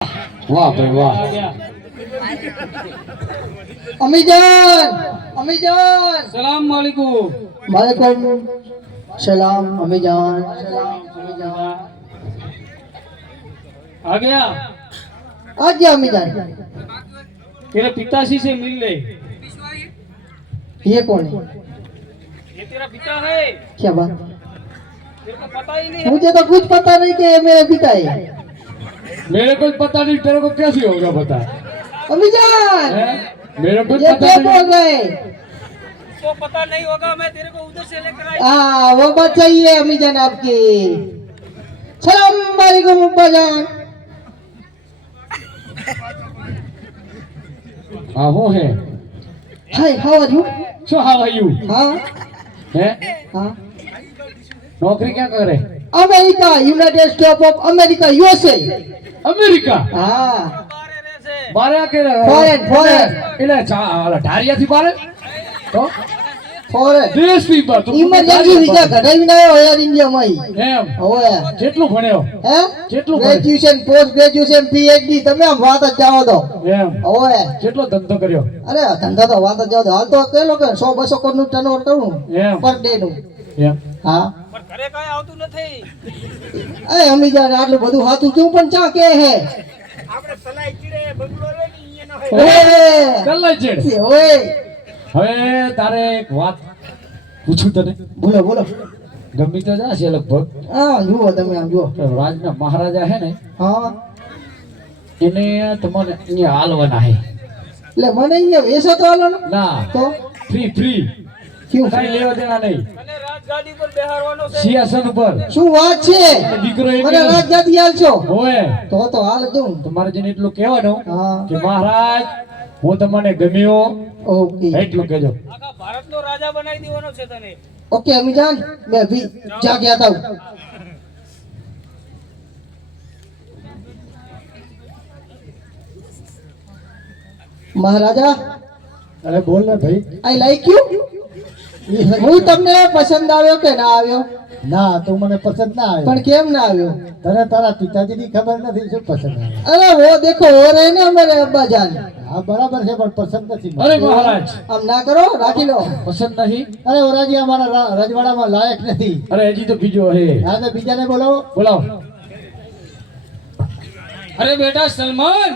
वाह भाई वाह। अमीजान अमीजान सलाम वालेकुम। वालेकुम सलाम अमीजान सलाम अमीजान। आ गया? आ गया अमीजान। तेरे पिताजी से मिल ले। ये कौन है? ये तेरा पिता है? क्या बात? तेरे को पता ही नहीं है? मुझे तो कुछ पता नहीं कि ये मेरे पिता है। मेरे को पता नहीं, तेरे को कैसे होगा पता? अमीजान हैं? मेरे को ये पता क्या नहीं। बोल रहे हैं? तो पता नहीं होगा, मैं तेरे को उधर से लेकर आई। हाँ वो बात सही है अमीजान आपकी। सलाम वालेकुम अब्बाजान। हाँ वो है। Hi how are you? So how are you? हाँ हैं? हाँ नौकरी क्या करे? America, United State of America, USA. America हाँ बारे रे से। बारे के Foreign. એટલે ઢારિયા થી બારે તો ફોરેન દેશ થી બાર તો ઇમરજન્સી વિઝા કઢાવીને આવ્યો યાર ઇન્ડિયામાં એમ હવે કેટલું ભણ્યો? હે કેટલું ગ્રેજ્યુએશન પોસ્ટ ગ્રેજ્યુએશન પીએચડી તમે આમ વાત જ જાઓ તો એમ હવે કેટલો ધંધો કર્યો? અરે ધંધા તો વાત જ જાઓ તો હાલ તો કેલો કે 100-200 કરોડનું ટર્નઓવર કરું એમ પર ડે નું એમ હા પણ ઘરે કાંઈ આવતું નથી. અરે અમી જાન આટલું બધું હાથું તું પણ ચા કે હે આપણે સલાઈ ચીડે બંગલો લે ને ઈયાનો હે. ઓએ કલ્લા ચેડ ઓએ હવે તારે એક વાત પૂછું તને, બોલો બોલો ગમી તો જાશે લગભગ. હા જુઓ તમે આમ જુઓ રાજના મહારાજા હે ને હા એને તમારે અહીંયા હાલવાના હે. એટલે મને અહીંયા વેસો તો હાલો ને ના તો ફ્રી ફ્રી ક્યું કઈ લેવા દેવા નહીં. અને રાજગાડી પર બેહારવાનો છે. સિંહાસન ઉપર શું વાત છે? દીકરો એક મને રાજગાદી હાલશો હોય તો હાલ દઉં તમારે જેને એટલું કહેવાનું હા કે મહારાજ હું તમને ગમ્યો ઓકે એટલું કહેજો. આખા ભારતનો રાજા બનાવી દેવાનો છે તને. ओके अमीजान मैं अभी जाके आता हूँ। महाराजा અરે બોલ ને ભાઈ. I like you. હું તમને પસંદ આવ્યો કે ના આવ્યો? ના તું મને પસંદ ના આવ્યો પણ કેમ ના આવ્યો? તને તારા પિતાજીની ખબર નથી શું પસંદ આવે अरे वो देखो हो रहे ना मेरे अब्बा जान। હા બરાબર છે પણ પસંદ નથી અરે મહારાજ આમ ના કરો રાખી લો। પસંદ નહીં? અરે ઓરાજી અમારા રજવાડામાં લાયક નથી અરે હજી તો બીજો હે. હા તો બીજાને બોલાવો બોલાવો. અરે બેટા સલમાન.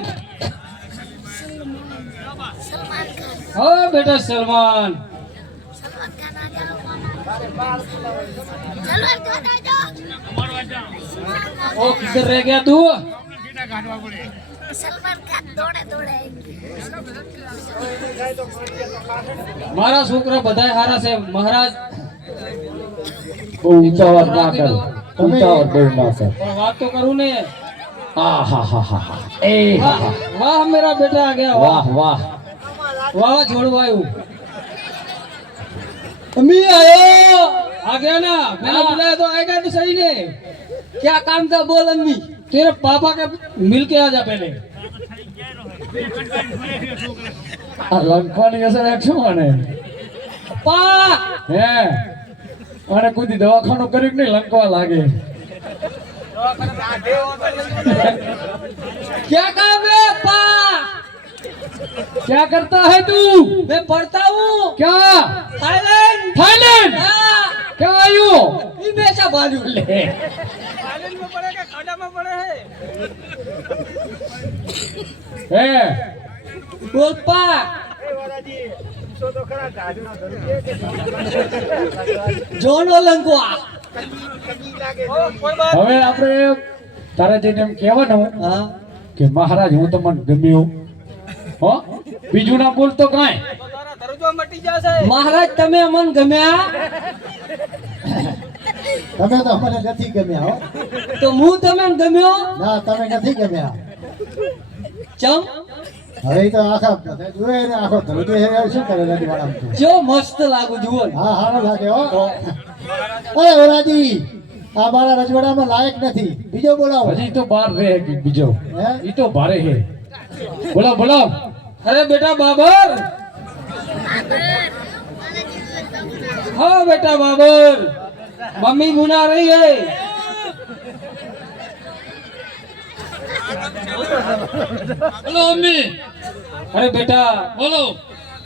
हाँ बेटा सलमान। ओ किधर रह गया तू? सलमान खान दौड़े दौड़े मारा छोकरा बधाई हारा से महाराज। બહુ ઉતાવળ ના કર, ઉતાવળ બહુ ના કર. और बात तो करूँ ने। આ હા હા હા હા. એ હા હા. वाह मेरा बेटा आ गया। वाह વાહ વાહ. वाह जोड़वायु। अम्मी आयो। आ गया ना? मैंने बुलाया तो आएगा तो सही ने। क्या काम था बोल अम्मी। तेरे पापा के मिल के आ जा पहले। આ લંકવાની અસર એક શું મને पा હે અને કોઈ દવાખાનું કર્યું કે નહીં લંકવા લાગે. क्या काम है पा? क्या करता है तू? मैं पढ़ता हूँ। क्या? थाईलैंड। थाईलैंड? क्या आयु? बेचा बालू ले थाईलैंड में पढ़े क्या खाड़ा में पढ़े है? હે बोल पा। જોનો લંકવા। कोई बात હવે આપણે તારે જઈને એમ કહેવાનું हाँ કે મહારાજ હું તમને ગમ્યો હો, બીજું ના બોલતો કાંઈ. तो तारा दरजो मटी जासे। महाराज तमे अमन गम्या તમે તો અમને નથી ગમ્યા હો तो मु तमे गम्यो ના તમે નથી ગમ્યા चम હવે ઈ તો આખા બધા જોયે ને આખો ધરતી હે શું કરે રજવાડામાં તો? जो मस्त लागू जुओ। હા હારો લાગે હો અરે ઓરાજી આ મારા રજવાડામાં લાયક નથી બીજો બોલાવો હજી તો બાર રહે કે બીજો હે ઈ તો ભારે હે. બોલાવ બોલાવ. अरे बेटा बाबर। हाँ बेटा बाबर। मम्मी बुला रही है। बोलो अम्मी। अरे बेटा बोलो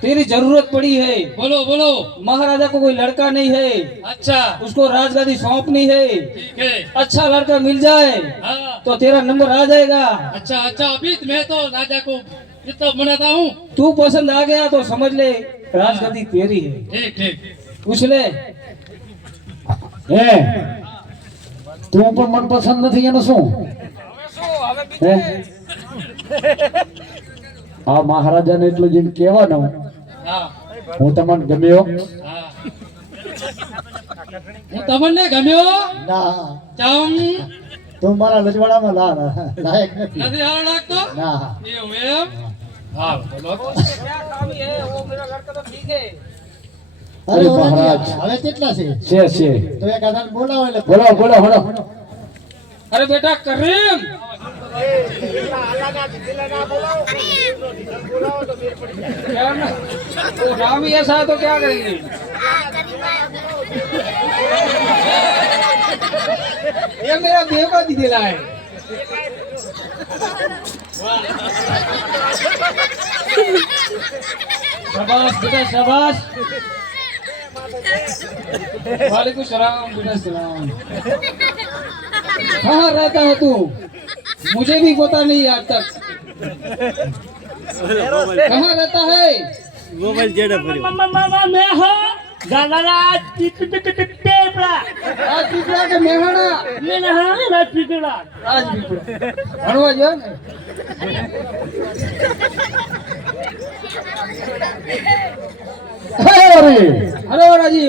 तेरी जरूरत पड़ी है, बोलो बोलो। महाराजा को कोई लड़का नहीं है, अच्छा उसको राजगादी सौंपनी है, ठीक है। अच्छा लड़का मिल जाए हाँ तो तेरा नंबर आ जाएगा। अच्छा अच्छा, अभी मैं तो राजा को जितना मनाता हूँ। तू पसंद आ गया तो समझ ले राजगद्दी तेरी है। ठीक ठीक। पूछ ले। હે તું પણ મનપસંદ નથી એનું શું હે આ મહારાજાને એટલું જેમ કહેવાનું हाँ હું તમને ગમ્યો हाँ। હું તમને ગમ્યો ના ચમ તું મારા રજવાડામાં લાયક નથી નથી હારો લાગતો ના એવું એમ હા બોલો અરે અરે મહારાજ. હવે કેટલા છે છે તો એક આધાર બોલાવો એટલે બોલો બોલો બોલો। अरे बेटा करीम क्या ना तो नाम ही ऐसा है तो क्या करेंगे। ये मेरा देव का दिला है। शाबाश बेटा शाबाश। वालेकुम सलाम बेटा सलाम। कहाँ रहता है तू, मुझे भी पता नहीं आज तक। कहाँ रहता है। राजपीपला के मेहना राजपीपला भणवा जो है ने। हेलो राजी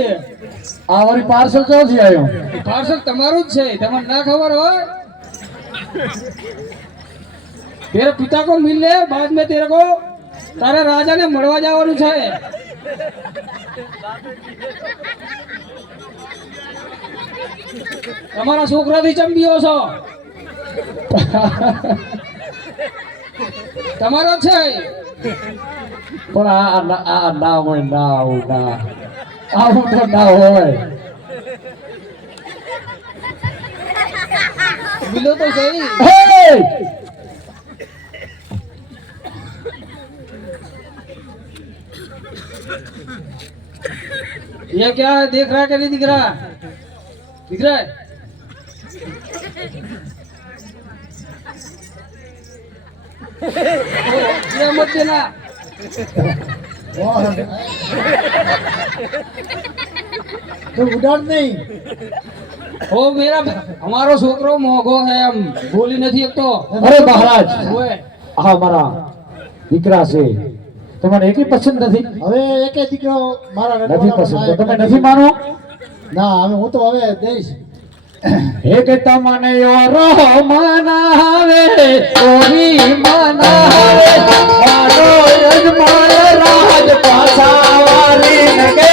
આ વળી પાર્સલ ક્યાંથી આવ્યો પાર્સલ તમારું જ છે, તમને ના ખબર હોય। तेरे पिता को मिल ले, बाद में तेरे को तारे राजा ने મળવા જવાનું છે। તમારા છોકરાથી ચંબીઓ છો, તમારો જ છે। પણ આ ના હોય ના આવું ના આવું તો ના હોય मिलो तो सही। હે! ये क्या है, देख रहा है कि नहीं दिख रहा, दिख रहा है। ये मत देना। તો ઉડાડ નહીં वो मेरा हमारो छोकरो मोगो है, हम बोली नहीं एक तो। અરે મહારાજ हुए આ મારા દીકરા છે તમને એકે પસંદ નથી હવે એકે દીકરો મારા નથી પસંદ તો તમે નથી માનો ના હવે હું તો હવે દઈશ એક તમને ઓરો મનાવે ઓરી મનાવે મારો યજમાન રાજ પાસાવારી નગે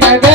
Nagay